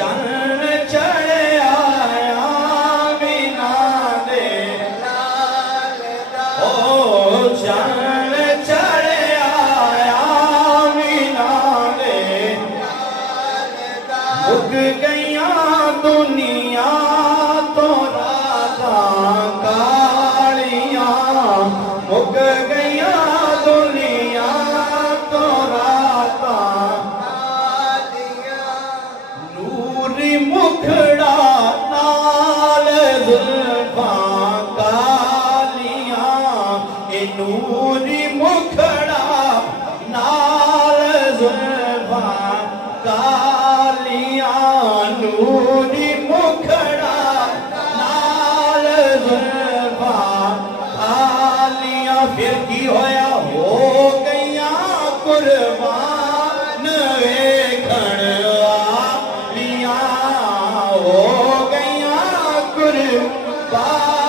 चरण चढ़े आया मीना दे लाल दा ओ चरण चढ़े आया मीना दे लाल दा मुक गईया दुनिया तो रातां कालियां मुक गईया दुनिया तो रातां कालियां नूरी मुखड़ा नाल जुल्फां कालियां ए नूरी मुखड़ा नाल जुल्फां कालियां नूरी मुखड़ा नाल जुल्फां कालियां फिर की होया हो गईया कुर्बान वेखण वालियां हो गईया कुर्बान